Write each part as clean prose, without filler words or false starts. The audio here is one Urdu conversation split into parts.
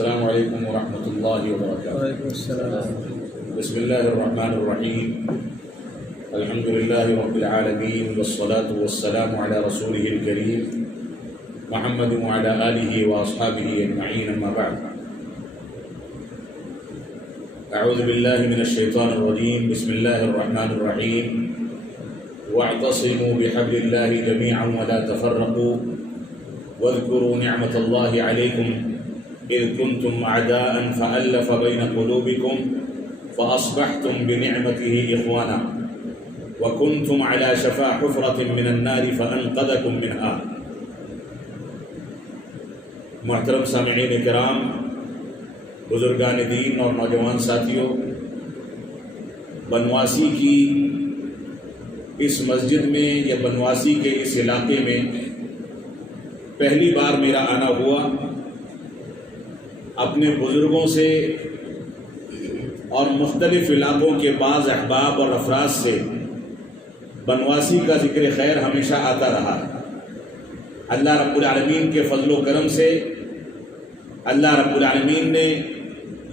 السلام علیکم ورحمۃ اللہ وبرکاتہ۔ وعلیکم السلام۔ بسم اللہ الرحمن الرحیم، الحمد للہ رب العالمین والصلاة والسلام علی رسولہ الکریم محمد وعلی آلہ واصحابہ اجمعین، اما بعد۔ اعوذ باللہ من الشیطان الرجیم، بسم اللہ الرحمن الرحیم، واعتصموا بحبل اللہ جميعا ولا تفرقوا واذكروا نعمة الله عليكم إذ كنتم أعداء فألف بين قلوبكم فأصبحتم بنعمته إخوانا وكنتم على شفا حفرة من النار فأنقذكم منها۔ محترم سامعین کرام، بزرگان دین اور نوجوان ساتھیوں، بنواسی کی اس مسجد میں یا بنواسی کے اس علاقے میں پہلی بار میرا آنا ہوا۔ اپنے بزرگوں سے اور مختلف علاقوں کے بعض احباب اور افراد سے بنواسی کا ذکر خیر ہمیشہ آتا رہا۔ اللہ رب العالمین کے فضل و کرم سے اللہ رب العالمین نے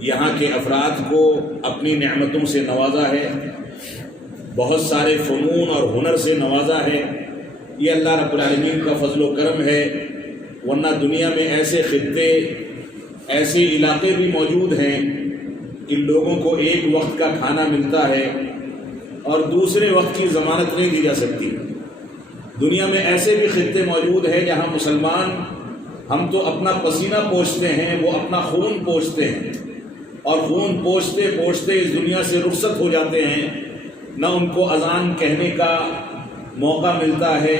یہاں کے افراد کو اپنی نعمتوں سے نوازا ہے، بہت سارے فنون اور ہنر سے نوازا ہے۔ یہ اللہ رب العالمین کا فضل و کرم ہے، ورنہ دنیا میں ایسے خطے، ایسے علاقے بھی موجود ہیں کہ لوگوں کو ایک وقت کا کھانا ملتا ہے اور دوسرے وقت کی ضمانت نہیں دی جا سکتی۔ دنیا میں ایسے بھی خطے موجود ہیں جہاں مسلمان، ہم تو اپنا پسینہ پوچھتے ہیں، وہ اپنا خون پوچھتے ہیں، اور خون پوچھتے پوچھتے اس دنیا سے رخصت ہو جاتے ہیں۔ نہ ان کو اذان کہنے کا موقع ملتا ہے،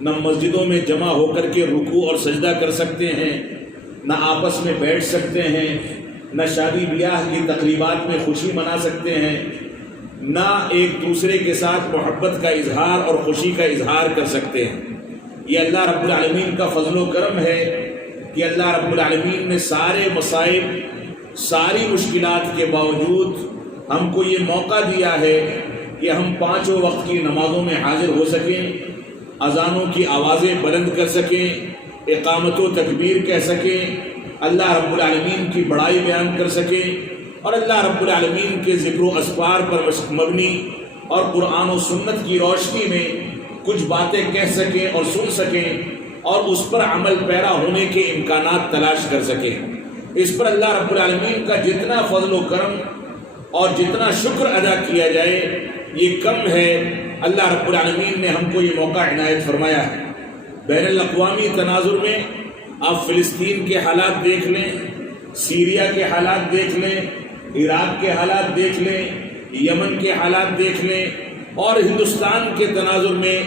نہ مسجدوں میں جمع ہو کر کے رکوع اور سجدہ کر سکتے ہیں، نہ آپس میں بیٹھ سکتے ہیں، نہ شادی بیاہ کی تقریبات میں خوشی منا سکتے ہیں، نہ ایک دوسرے کے ساتھ محبت کا اظہار اور خوشی کا اظہار کر سکتے ہیں۔ یہ اللہ رب العالمین کا فضل و کرم ہے کہ اللہ رب العالمین نے سارے مصائب، ساری مشکلات کے باوجود ہم کو یہ موقع دیا ہے کہ ہم پانچوں وقت کی نمازوں میں حاضر ہو سکیں، اذانوں کی آوازیں بلند کر سکیں، اقامت و تکبیر کہہ سکیں، اللہ رب العالمین کی بڑائی بیان کر سکیں، اور اللہ رب العالمین کے ذکر و اذکار پر مبنی اور قرآن و سنت کی روشنی میں کچھ باتیں کہہ سکیں اور سن سکیں، اور اس پر عمل پیرا ہونے کے امکانات تلاش کر سکیں۔ اس پر اللہ رب العالمین کا جتنا فضل و کرم اور جتنا شکر ادا کیا جائے یہ کم ہے۔ اللہ رب العالمین نے ہم کو یہ موقع عنایت فرمایا ہے۔ بین الاقوامی تناظر میں آپ فلسطین کے حالات دیکھ لیں، سیریا کے حالات دیکھ لیں، عراق کے حالات دیکھ لیں، یمن کے حالات دیکھ لیں، اور ہندوستان کے تناظر میں،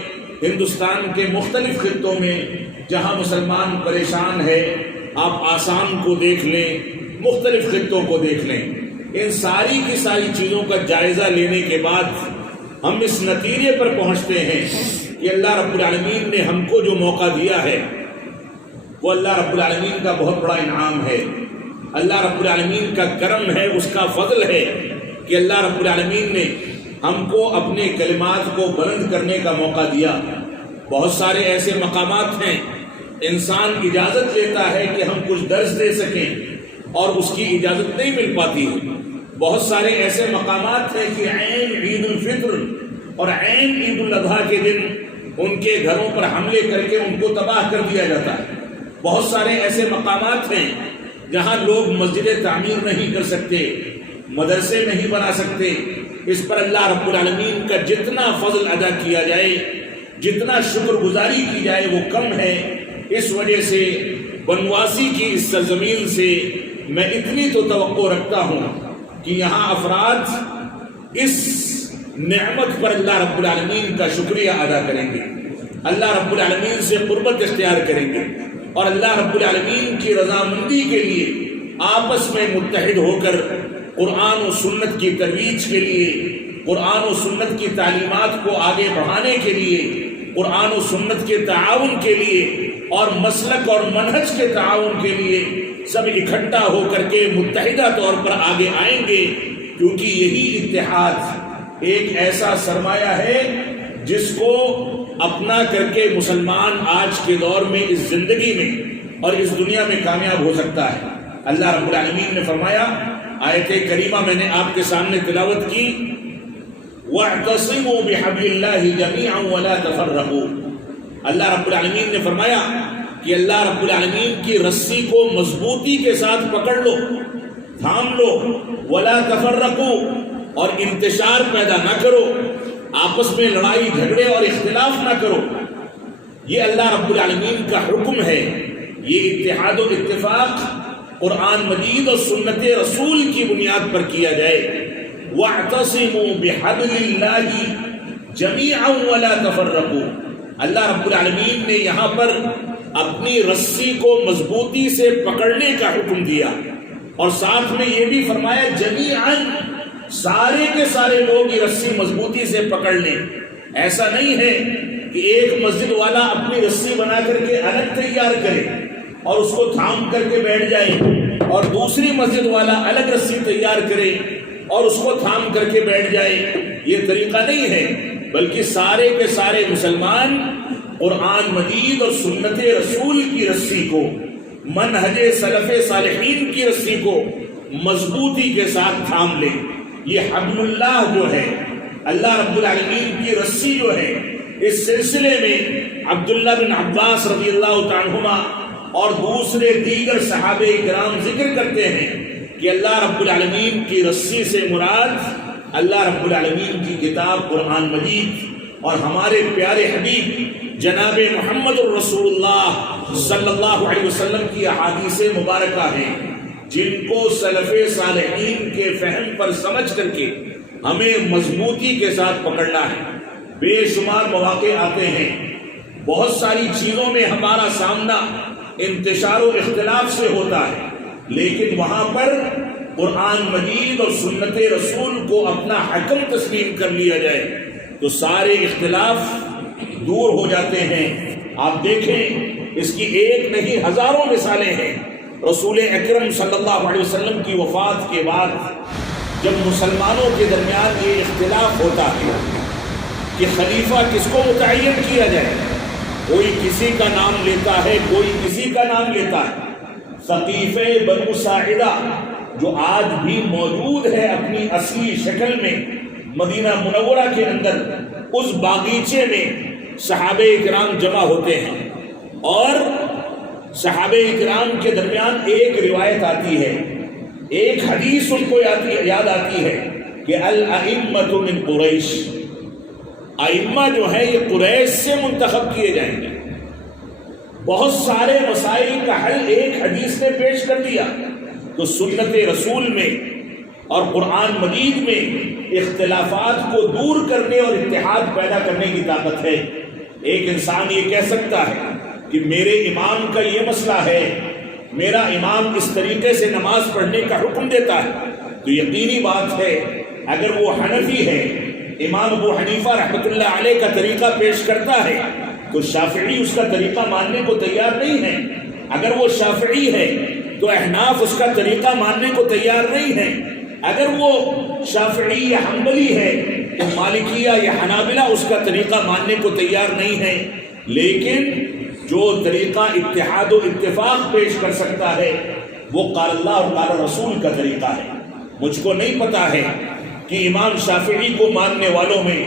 ہندوستان کے مختلف خطوں میں جہاں مسلمان پریشان ہے، آپ آسام کو دیکھ لیں، مختلف خطوں کو دیکھ لیں۔ ان ساری کی ساری چیزوں کا جائزہ لینے کے بعد ہم اس نتیجے پر پہنچتے ہیں کہ اللہ رب العالمین نے ہم کو جو موقع دیا ہے وہ اللہ رب العالمین کا بہت بڑا انعام ہے، اللہ رب العالمین کا کرم ہے، اس کا فضل ہے کہ اللہ رب العالمین نے ہم کو اپنے کلمات کو بلند کرنے کا موقع دیا۔ بہت سارے ایسے مقامات ہیں انسان اجازت لیتا ہے کہ ہم کچھ درس دے سکیں اور اس کی اجازت نہیں مل پاتی ہے۔ بہت سارے ایسے مقامات ہیں کہ عین عید الفطر اور عین عید الاضحیٰ کے دن ان کے گھروں پر حملے کر کے ان کو تباہ کر دیا جاتا ہے۔ بہت سارے ایسے مقامات ہیں جہاں لوگ مسجدیں تعمیر نہیں کر سکتے، مدرسے نہیں بنا سکتے۔ اس پر اللہ رب العالمین کا جتنا فضل ادا کیا جائے، جتنا شکر گزاری کی جائے وہ کم ہے۔ اس وجہ سے بنواسی کی اس سرزمین سے میں اتنی تو توقع رکھتا ہوں کہ یہاں افراد اس نعمت پر اللہ رب العالمین کا شکریہ ادا کریں گے، اللہ رب العالمین سے قربت اختیار کریں گے، اور اللہ رب العالمین کی رضامندی کے لیے آپس میں متحد ہو کر قرآن و سنت کی ترویج کے لیے، قرآن و سنت کی تعلیمات کو آگے بڑھانے کے لیے، قرآن و سنت کے تعاون کے لیے اور مسلک اور منہج کے تعاون کے لیے سب اکٹھا ہو کر کے متحدہ طور پر آگے آئیں گے، کیونکہ یہی اتحاد ایک ایسا سرمایہ ہے جس کو اپنا کر کے مسلمان آج کے دور میں اس زندگی میں اور اس دنیا میں کامیاب ہو سکتا ہے۔ اللہ رب العالمین نے فرمایا، آیت کریمہ میں نے آپ کے سامنے تلاوت کی، وَاعْتَصِمُوا بِحَبْلِ اللَّهِ جَمِيعًا وَلَا تَفَرَّقُوا۔ اللہ رب العالمین نے فرمایا کہ اللہ رب العالمین کی رسی کو مضبوطی کے ساتھ پکڑ لو، تھام لو، وَلَا تَفَرَّقُوا، اور انتشار پیدا نہ کرو، آپس میں لڑائی جھگڑے اور اختلاف نہ کرو۔ یہ اللہ رب العالمین کا حکم ہے، یہ اتحاد و اتفاق قرآن مجید اور سنت رسول کی بنیاد پر کیا جائے۔ وَاعْتَصِمُوا بِحَبْلِ اللَّهِ جَمِيعًا وَلَا تَفَرَّقُوا۔ اللہ رب العالمین نے یہاں پر اپنی رسی کو مضبوطی سے پکڑنے کا حکم دیا، اور ساتھ میں یہ بھی فرمایا جمیعاً، سارے کے سارے لوگ یہ رسی مضبوطی سے پکڑ لیں۔ ایسا نہیں ہے کہ ایک مسجد والا اپنی رسی بنا کر کے الگ تیار کرے اور اس کو تھام کر کے بیٹھ جائے، اور دوسری مسجد والا الگ رسی تیار کرے اور اس کو تھام کر کے بیٹھ جائے۔ یہ طریقہ نہیں ہے، بلکہ سارے کے سارے مسلمان قرآن مجید اور سنت رسول کی رسی کو، منہج سلف صالحین کی رسی کو مضبوطی کے ساتھ تھام لیں۔ یہ حبل اللہ جو ہے، اللہ رب العالمین کی رسی جو ہے، اس سلسلے میں عبداللہ بن عباس رضی اللہ تعالی عنہما اور دوسرے دیگر صحابہ کرام ذکر کرتے ہیں کہ اللہ رب العالمین کی رسی سے مراد اللہ رب العالمین کی کتاب قرآن مجید اور ہمارے پیارے حبیب جناب محمد الرسول اللہ صلی اللہ علیہ وسلم کی احادیث مبارکہ ہیں، جن کو سلف صالحین کے فہم پر سمجھ کر کے ہمیں مضبوطی کے ساتھ پکڑنا ہے۔ بے شمار مواقع آتے ہیں، بہت ساری چیزوں میں ہمارا سامنا انتشار و اختلاف سے ہوتا ہے، لیکن وہاں پر قرآن مجید اور سنت رسول کو اپنا حکم تسلیم کر لیا جائے تو سارے اختلاف دور ہو جاتے ہیں۔ آپ دیکھیں، اس کی ایک نہیں ہزاروں مثالیں ہیں۔ رسول اکرم صلی اللہ علیہ وسلم کی وفات کے بعد جب مسلمانوں کے درمیان یہ اختلاف ہوتا ہے کہ خلیفہ کس کو متعین کیا جائے، کوئی کسی کا نام لیتا ہے، کوئی کسی کا نام لیتا ہے۔ ثقیفہ بنو ساعدہ جو آج بھی موجود ہے اپنی اصلی شکل میں مدینہ منورہ کے اندر، اس باغیچے میں صحابہ کرام جمع ہوتے ہیں، اور صحابہ کرام کے درمیان ایک روایت آتی ہے، ایک حدیث ان کو یاد آتی ہے کہ الائمۃ من قریش، ائمہ جو ہیں یہ قریش سے منتخب کیے جائیں گے۔ بہت سارے مسائل کا حل ایک حدیث نے پیش کر دیا۔ تو سنت رسول میں اور قرآن مجید میں اختلافات کو دور کرنے اور اتحاد پیدا کرنے کی طاقت ہے۔ ایک انسان یہ کہہ سکتا ہے کہ میرے امام کا یہ مسئلہ ہے، میرا امام اس طریقے سے نماز پڑھنے کا حکم دیتا ہے، تو یقینی بات ہے اگر وہ حنفی ہے، امام ابو حنیفہ رحمۃ اللہ علیہ کا طریقہ پیش کرتا ہے تو شافعی اس کا طریقہ ماننے کو تیار نہیں ہے۔ اگر وہ شافعی ہے تو احناف اس کا طریقہ ماننے کو تیار نہیں ہے۔ اگر وہ شافعی یا حنبلی ہے تو مالکیہ یا حنابلہ اس کا طریقہ ماننے کو تیار نہیں ہے۔ لیکن جو طریقہ اتحاد و اتفاق پیش کر سکتا ہے وہ قال اللہ اور قال رسول کا طریقہ ہے۔ مجھ کو نہیں پتا ہے کہ امام شافعی کو ماننے والوں میں،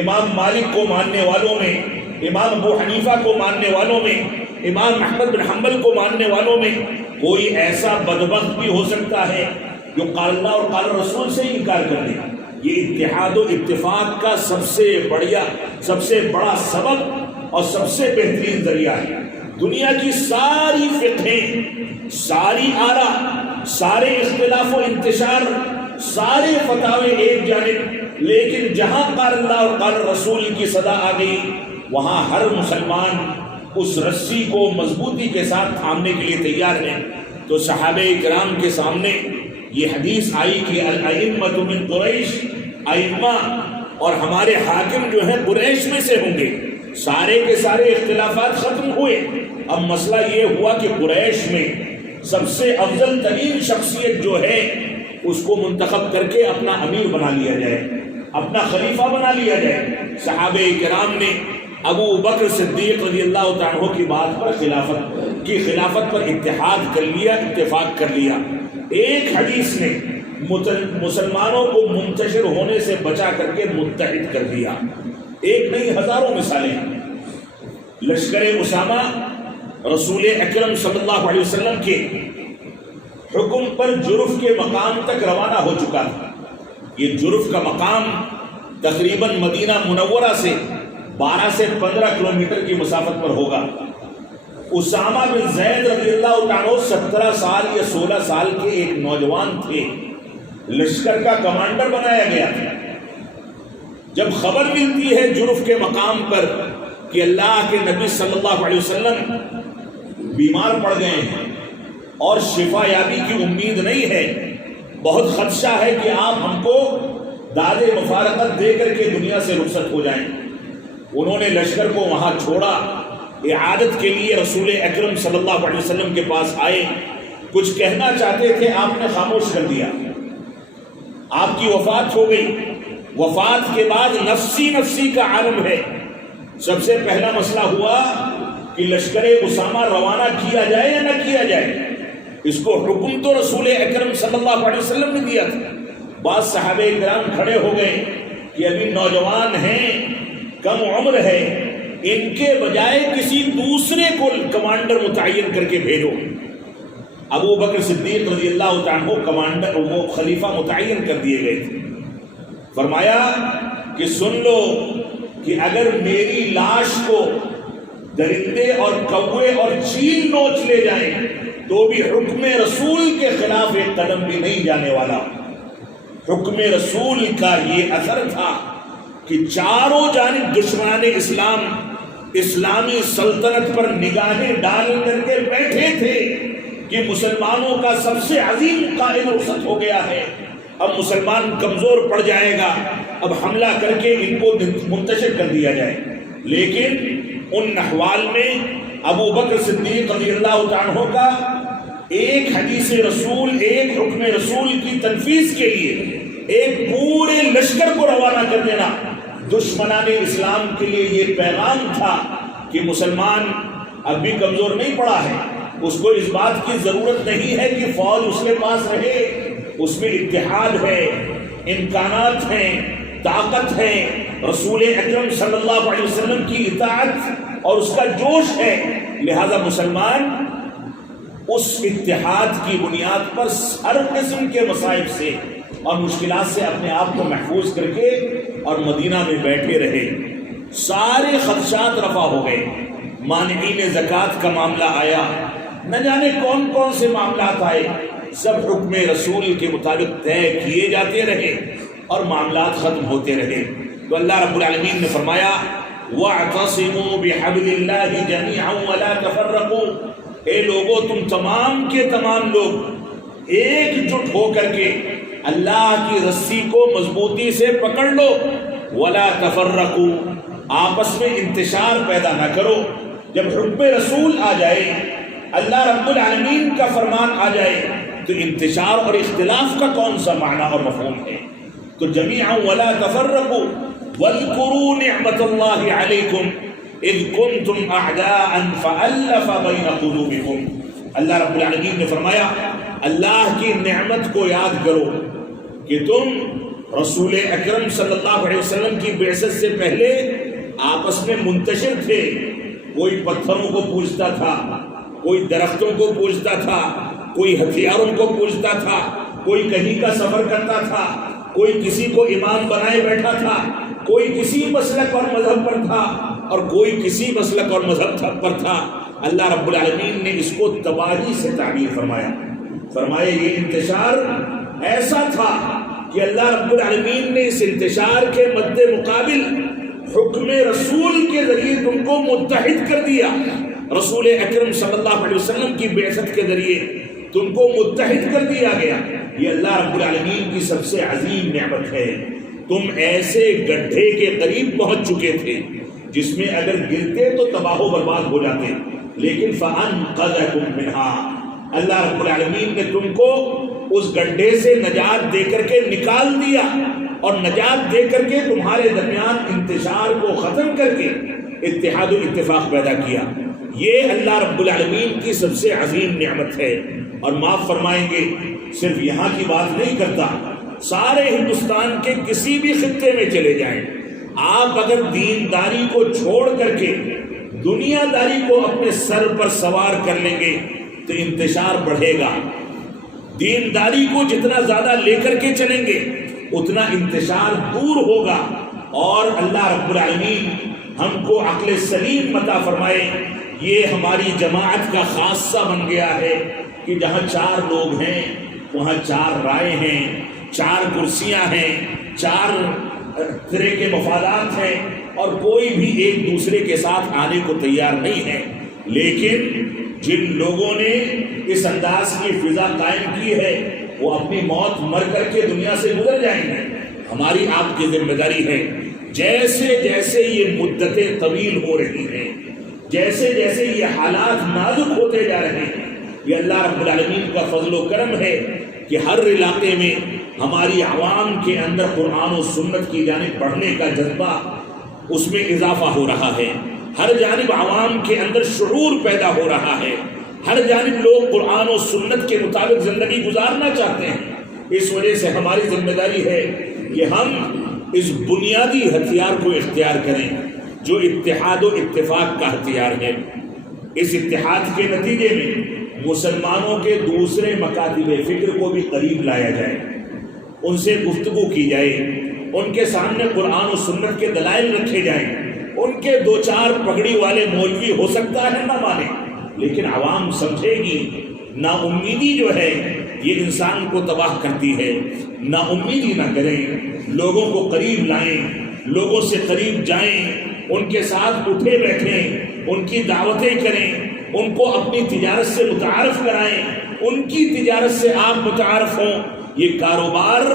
امام مالک کو ماننے والوں میں، امام ابو حنیفہ کو ماننے والوں میں، امام احمد بن حنبل کو ماننے والوں میں کوئی ایسا بدبخت بھی ہو سکتا ہے جو قال اللہ اور قال رسول سے انکار کر دے۔ یہ اتحاد و اتفاق کا سب سے بڑا سبب اور سب سے بہترین ذریعہ ہے۔ دنیا کی ساری فقہیں، ساری آراء، سارے اختلاف و انتشار، سارے فتاوے ایک جانب، لیکن جہاں قال اللہ اور قال رسول کی صدا آ گئی وہاں ہر مسلمان اس رسی کو مضبوطی کے ساتھ تھامنے کے لیے تیار ہے۔ تو صحابہ کرام کے سامنے یہ حدیث آئی کہ الائمۃ من قریش، ائمہ اور ہمارے حاکم جو ہیں قریش میں سے ہوں گے۔ سارے کے سارے اختلافات ختم ہوئے۔ اب مسئلہ یہ ہوا کہ قریش میں سب سے افضل ترین شخصیت جو ہے اس کو منتخب کر کے اپنا امیر بنا لیا جائے، اپنا خلیفہ بنا لیا جائے۔ صحابہ کرام نے ابو بکر صدیق رضی اللہ تعالیٰ عنہ کی بات پر خلافت کی خلافت پر اتحاد کر لیا، اتفاق کر لیا۔ ایک حدیث نے مسلمانوں کو منتشر ہونے سے بچا کر کے متحد کر دیا۔ ایک نہیں ہزاروں مثالیں۔ لشکر اسامہ رسول اکرم صلی اللہ علیہ وسلم کے حکم پر جرف کے مقام تک روانہ ہو چکا تھا۔ یہ جرف کا مقام تقریباً مدینہ منورہ سے 12 سے 15 کلومیٹر کی مسافت پر ہوگا۔ اسامہ بن زید رضی اللہ عنہ 17 سال یا 16 سال کے ایک نوجوان تھے، لشکر کا کمانڈر بنایا گیا تھا۔ جب خبر ملتی ہے جرف کے مقام پر کہ اللہ کے نبی صلی اللہ علیہ وسلم بیمار پڑ گئے ہیں اور شفا یابی کی امید نہیں ہے، بہت خدشہ ہے کہ آپ ہم کو داد مفارقت دے کر کے دنیا سے رخصت ہو جائیں، انہوں نے لشکر کو وہاں چھوڑا، اعادت کے لیے رسول اکرم صلی اللہ علیہ وسلم کے پاس آئے، کچھ کہنا چاہتے تھے، آپ نے خاموش کر دیا۔ آپ کی وفات ہو گئی۔ وفات کے بعد نفسی نفسی کا عالم ہے۔ سب سے پہلا مسئلہ ہوا کہ لشکر اسامہ روانہ کیا جائے یا نہ کیا جائے۔ اس کو حکم تو رسول اکرم صلی اللہ علیہ وسلم نے دیا تھا۔ بعض صحابہ کرام کھڑے ہو گئے کہ ابھی نوجوان ہیں، کم عمر ہے، ان کے بجائے کسی دوسرے کو کمانڈر متعین کر کے بھیجو۔ ابو بکر صدیق رضی اللہ عنہ کمانڈر، وہ خلیفہ متعین کر دیے گئے تھے۔ فرمایا کہ سن لو کہ اگر میری لاش کو درندے اور کوے اور چیل نوچ لے جائیں تو بھی حکم رسول کے خلاف ایک قدم بھی نہیں جانے والا۔ حکم رسول کا یہ اثر تھا کہ چاروں جانب دشمنان اسلام اسلامی سلطنت پر نگاہیں ڈال کر کے بیٹھے تھے کہ مسلمانوں کا سب سے عظیم قائد رخصت ہو گیا ہے، اب مسلمان کمزور پڑ جائے گا، اب حملہ کر کے ان کو منتشر کر دیا جائے۔ لیکن ان احوال میں ابو بکر صدیق رضی اللہ عنہ کا ایک حدیث رسول، ایک حکم رسول کی تنفیذ کے لیے ایک پورے لشکر کو روانہ کر دینا دشمنان اسلام کے لیے یہ پیغام تھا کہ مسلمان اب بھی کمزور نہیں پڑا ہے، اس کو اس بات کی ضرورت نہیں ہے کہ فوج اس کے پاس رہے، اس میں اتحاد ہے، امکانات ہیں، طاقت ہے، رسول اکرم صلی اللہ علیہ وسلم کی اطاعت اور اس کا جوش ہے، لہذا مسلمان اس اتحاد کی بنیاد پر ہر قسم کے مصائب سے اور مشکلات سے اپنے آپ کو محفوظ کر کے اور مدینہ میں بیٹھے رہے۔ سارے خدشات رفع ہو گئے، مانعین زکوٰۃ کا معاملہ آیا، نہ جانے کون کون سے معاملات آئے، سب حکم رسول کے مطابق طے کیے جاتے رہے اور معاملات ختم ہوتے رہے۔ تو اللہ رب العالمین نے فرمایا وَاعْتَصِمُوا بِحَبْلِ اللَّهِ جَمِيعًا وَلَا تَفَرَّقُوا، اے لوگو تم تمام کے تمام لوگ ایک جٹ ہو کر کے اللہ کی رسی کو مضبوطی سے پکڑ لو، وَلَا تَفَرَّقُوا، آپس میں انتشار پیدا نہ کرو۔ جب حکم رسول آ جائے، اللہ رب العالمین کا فرمان آ جائے تو انتشار اور اختلاف کا کون سا معنی اور مفہوم ہے؟ تو جمیعا ولا تفرقوا واذکروا نعمت اللہ علیکم اذ کنتم اعداء فالف بین قلوبکم۔ اللہ رب العالمین نے فرمایا اللہ کی نعمت کو یاد کرو کہ تم رسول اکرم صلی اللہ علیہ وسلم کی بعثت سے پہلے آپس میں منتشر تھے، کوئی پتھروں کو پوجتا تھا، کوئی درختوں کو پوجتا تھا، کوئی ہتھیاروں کو پوجتا تھا، کوئی کہیں کا سفر کرتا تھا، کوئی کسی کو امام بنائے بیٹھا تھا، کوئی کسی مسلک اور مذہب پر تھا اور کوئی کسی مسلک اور مذہب پر تھا۔ اللہ رب العالمین نے اس کو تباہی سے تعبیر فرمایا یہ انتشار ایسا تھا کہ اللہ رب العالمین نے اس انتشار کے مد مقابل حکم رسول کے ذریعے تم کو متحد کر دیا۔ رسول اکرم صلی اللہ علیہ وسلم کی بعثت کے ذریعے تم کو متحد کر دیا گیا۔ یہ اللہ رب العالمین کی سب سے عظیم نعمت ہے۔ تم ایسے گڈھے کے قریب پہنچ چکے تھے جس میں اگر گرتے تو تباہ و برباد ہو جاتے، لیکن فَأَنْقَذَكُم مِّنْهَا، اللہ رب العالمین نے تم کو اس گڈھے سے نجات دے کر کے نکال دیا اور نجات دے کر کے تمہارے درمیان انتشار کو ختم کر کے اتحاد و اتفاق پیدا کیا۔ یہ اللہ رب العالمین کی سب سے عظیم نعمت ہے۔ اور معاف فرمائیں گے، صرف یہاں کی بات نہیں کرتا، سارے ہندوستان کے کسی بھی خطے میں چلے جائیں، آپ اگر دینداری کو چھوڑ کر کے دنیا داری کو اپنے سر پر سوار کر لیں گے تو انتشار بڑھے گا۔ دینداری کو جتنا زیادہ لے کر کے چلیں گے اتنا انتشار دور ہوگا، اور اللہ رب العالمین ہم کو عقل سلیم عطا فرمائے۔ یہ ہماری جماعت کا خاصہ بن گیا ہے کہ جہاں 4 لوگ ہیں وہاں 4 رائے ہیں، 4 کرسیاں ہیں، 4 طرح کے مفادات ہیں، اور کوئی بھی ایک دوسرے کے ساتھ آنے کو تیار نہیں ہے۔ لیکن جن لوگوں نے اس انداز کی فضا قائم کی ہے وہ اپنی موت مر کر کے دنیا سے گزر جائیں گے۔ ہماری آپ کی ذمہ داری ہے، جیسے جیسے یہ مدتیں طویل ہو رہی ہیں، جیسے جیسے یہ حالات نازک ہوتے جا رہے ہیں، یہ اللہ رب العالمین کا فضل و کرم ہے کہ ہر علاقے میں ہماری عوام کے اندر قرآن و سنت کی جانب پڑھنے کا جذبہ اس میں اضافہ ہو رہا ہے، ہر جانب عوام کے اندر شعور پیدا ہو رہا ہے، ہر جانب لوگ قرآن و سنت کے مطابق زندگی گزارنا چاہتے ہیں۔ اس وجہ سے ہماری ذمہ داری ہے کہ ہم اس بنیادی ہتھیار کو اختیار کریں جو اتحاد و اتفاق کا ہتھیار ہے۔ اس اتحاد کے نتیجے میں مسلمانوں کے دوسرے مکاتب فکر کو بھی قریب لایا جائے، ان سے گفتگو کی جائے، ان کے سامنے قرآن و سنت کے دلائل رکھے جائیں۔ ان کے 2-4 پگڑی والے مولوی ہو سکتا ہے نہ مانے، لیکن عوام سمجھے گی۔ نا امیدی جو ہے یہ انسان کو تباہ کرتی ہے، نا امیدی نہ کریں، لوگوں کو قریب لائیں، لوگوں سے قریب جائیں، ان کے ساتھ اٹھے بیٹھیں، ان کی دعوتیں کریں، ان کو اپنی تجارت سے متعارف کرائیں، ان کی تجارت سے آپ متعارف ہوں۔ یہ کاروبار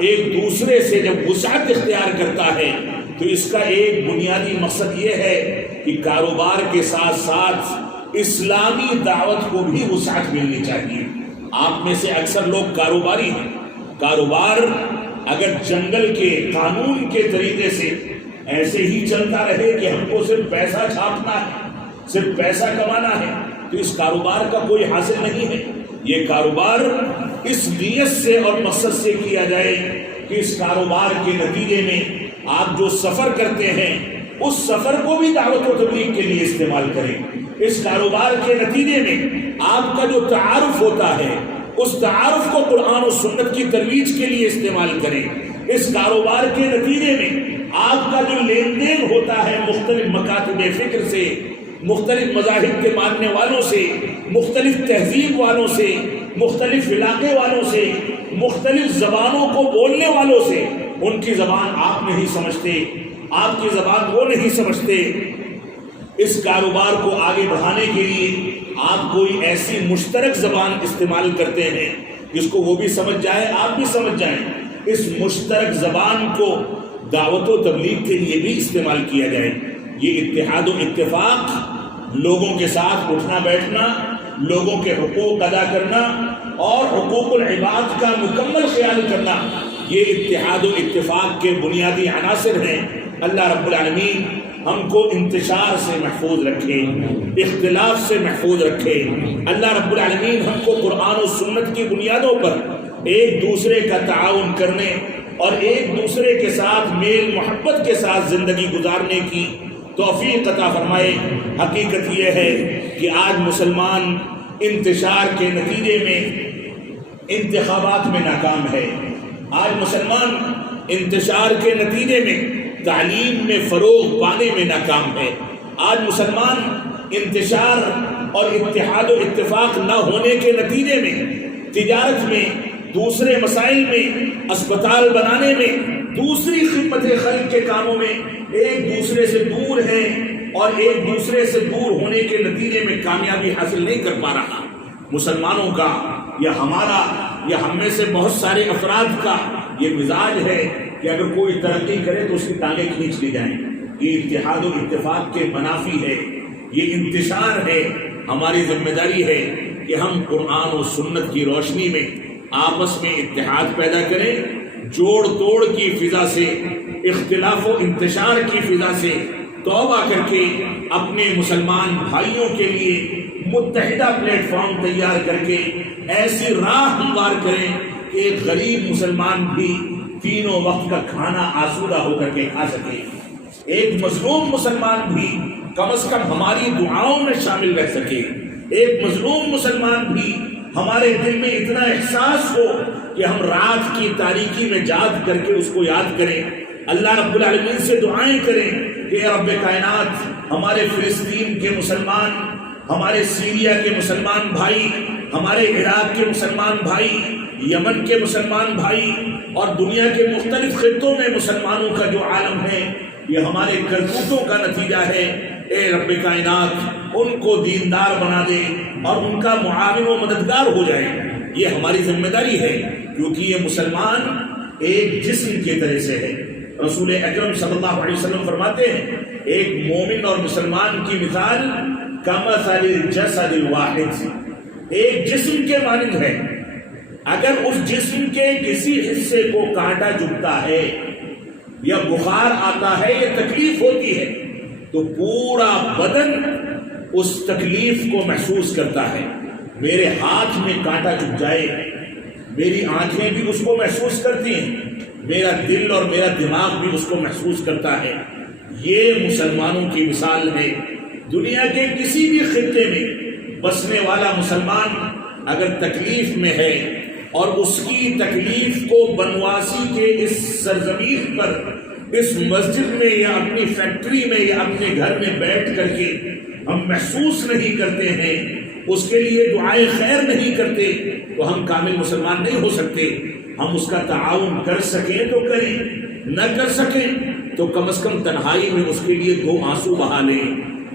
ایک دوسرے سے جب وسعت اختیار کرتا ہے تو اس کا ایک بنیادی مقصد یہ ہے کہ کاروبار کے ساتھ ساتھ اسلامی دعوت کو بھی وسعت ملنی چاہیے۔ آپ میں سے اکثر لوگ کاروباری ہیں، کاروبار اگر جنگل کے قانون کے طریقے سے ایسے ہی چلتا رہے کہ ہم کو صرف پیسہ چھاپنا ہے، صرف پیسہ کمانا ہے، تو اس کاروبار کا کوئی حاصل نہیں ہے۔ یہ کاروبار اس نیت سے اور مقصد سے کیا جائے کہ اس کاروبار کے نتیجے میں آپ جو سفر کرتے ہیں اس سفر کو بھی دعوت و تبلیغ کے لیے استعمال کریں۔ اس کاروبار کے نتیجے میں آپ کا جو تعارف ہوتا ہے اس تعارف کو قرآن و سنت کی ترویج کے لیے استعمال کریں۔ اس کاروبار کے نتیجے میں آپ کا جو لین دین ہوتا ہے مختلف مکاتب فکر سے، مختلف مذاہب کے ماننے والوں سے، مختلف تہذیب والوں سے، مختلف علاقے والوں سے، مختلف زبانوں کو بولنے والوں سے، ان کی زبان آپ نہیں سمجھتے، آپ کی زبان وہ نہیں سمجھتے۔ اس کاروبار کو آگے بڑھانے کے لیے آپ کوئی ایسی مشترک زبان استعمال کرتے ہیں جس کو وہ بھی سمجھ جائے، آپ بھی سمجھ جائیں۔ اس مشترک زبان کو دعوت و تبلیغ کے لیے بھی استعمال کیا جائے۔ یہ اتحاد و اتفاق، لوگوں کے ساتھ اٹھنا بیٹھنا، لوگوں کے حقوق ادا کرنا اور حقوق العباد کا مکمل خیال کرنا، یہ اتحاد و اتفاق کے بنیادی عناصر ہیں۔ اللہ رب العالمین ہم کو انتشار سے محفوظ رکھے، اختلاف سے محفوظ رکھے۔ اللہ رب العالمین ہم کو قرآن و سنت کی بنیادوں پر ایک دوسرے کا تعاون کرنے اور ایک دوسرے کے ساتھ میل محبت کے ساتھ زندگی گزارنے کی توفیق عطا فرمائے۔ حقیقت یہ ہے کہ آج مسلمان انتشار کے نتیجے میں انتخابات میں ناکام ہے، آج مسلمان انتشار کے نتیجے میں تعلیم میں فروغ پانے میں ناکام ہے، آج مسلمان انتشار اور اتحاد و اتفاق نہ ہونے کے نتیجے میں تجارت میں، دوسرے مسائل میں، اسپتال بنانے میں، دوسری خدمت خلق کے کاموں میں ایک دوسرے سے دور ہیں اور ایک دوسرے سے دور ہونے کے نتیجے میں کامیابی حاصل نہیں کر پا رہا۔ مسلمانوں کا یا ہمارا یا ہم میں سے بہت سارے افراد کا یہ مزاج ہے کہ اگر کوئی ترقی کرے تو اس کی ٹانگیں کھینچ لی جائیں۔ یہ اتحاد و اتفاق کے منافی ہے، یہ انتشار ہے۔ ہماری ذمہ داری ہے کہ ہم قرآن و سنت کی روشنی میں آپس میں اتحاد پیدا کریں، جوڑ توڑ کی فضا سے، اختلاف و انتشار کی فضا سے توبہ کر کے اپنے مسلمان بھائیوں کے لیے متحدہ پلیٹ فارم تیار کر کے ایسی راہ ہموار کریں کہ ایک غریب مسلمان بھی تینوں وقت کا کھانا آسودہ ہو کر کے کھا سکے، ایک مظلوم مسلمان بھی کم از کم ہماری دعاؤں میں شامل رہ سکے، ایک مظلوم مسلمان بھی ہمارے دل میں اتنا احساس ہو کہ ہم رات کی تاریکی میں جاگ کر کے اس کو یاد کریں، اللہ رب العالمین سے دعائیں کریں کہ اے رب کائنات ہمارے فلسطین کے مسلمان، ہمارے سیریا کے مسلمان بھائی، ہمارے عراق کے مسلمان بھائی، یمن کے مسلمان بھائی اور دنیا کے مختلف خطوں میں مسلمانوں کا جو عالم ہے یہ ہمارے کرتوتوں کا نتیجہ ہے، اے رب کائنات ان کو دیندار بنا دے اور ان کا معاون و مددگار ہو جائے۔ یہ ہماری ذمہ داری ہے کیونکہ یہ مسلمان ایک جسم کی طرح سے ہے۔ رسول اکرم صلی اللہ علیہ وسلم فرماتے ہیں ایک مومن اور مسلمان کی مثال کمثل الجسد الواحد، ایک جسم کے مانند ہے، اگر اس جسم کے کسی حصے کو کانٹا چبھتا ہے یا بخار آتا ہے یا تکلیف ہوتی ہے تو پورا بدن اس تکلیف کو محسوس کرتا ہے۔ میرے ہاتھ میں کانٹا چبھ جائے، میری آنکھیں بھی اس کو محسوس کرتی ہیں، میرا دل اور میرا دماغ بھی اس کو محسوس کرتا ہے۔ یہ مسلمانوں کی مثال ہے۔ دنیا کے کسی بھی خطے میں بسنے والا مسلمان اگر تکلیف میں ہے اور اس کی تکلیف کو بنواسی کے اس سرزمین پر، اس مسجد میں یا اپنی فیکٹری میں یا اپنے گھر میں بیٹھ کر کے ہم محسوس نہیں کرتے ہیں، اس کے لیے دعائے خیر نہیں کرتے تو ہم کامل مسلمان نہیں ہو سکتے۔ ہم اس کا تعاون کر سکیں تو کریں، نہ کر سکیں تو کم از کم تنہائی میں اس کے لیے 2 آنسو بہا لیں،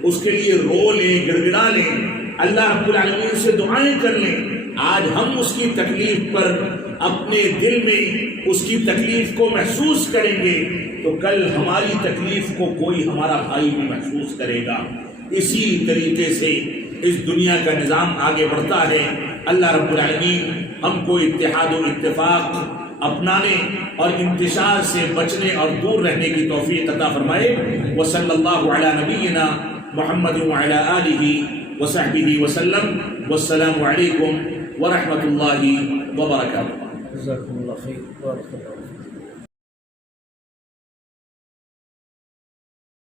اس کے لیے رو لیں، گڑ گڑا لیں، اللہ رب العالمین سے دعائیں کر لیں۔ آج ہم اس کی تکلیف پر اپنے دل میں اس کی تکلیف کو محسوس کریں گے تو کل ہماری تکلیف کو کوئی ہمارا بھائی بھی محسوس کرے گا۔ اسی طریقے سے اس دنیا کا نظام آگے بڑھتا ہے۔ اللہ رب العالمین ہم کو اتحاد و اتفاق اپنانے اور انتشار سے بچنے اور دور رہنے کی توفیق عطا فرمائے۔ وصلی اللہ علی نبینا محمد وعلی آلہ وصحبہ وسلم، والسلام علیکم ورحمۃ اللہ وبرکاتہ۔ جزاکم اللہ خیر، بارک اللہ فیک۔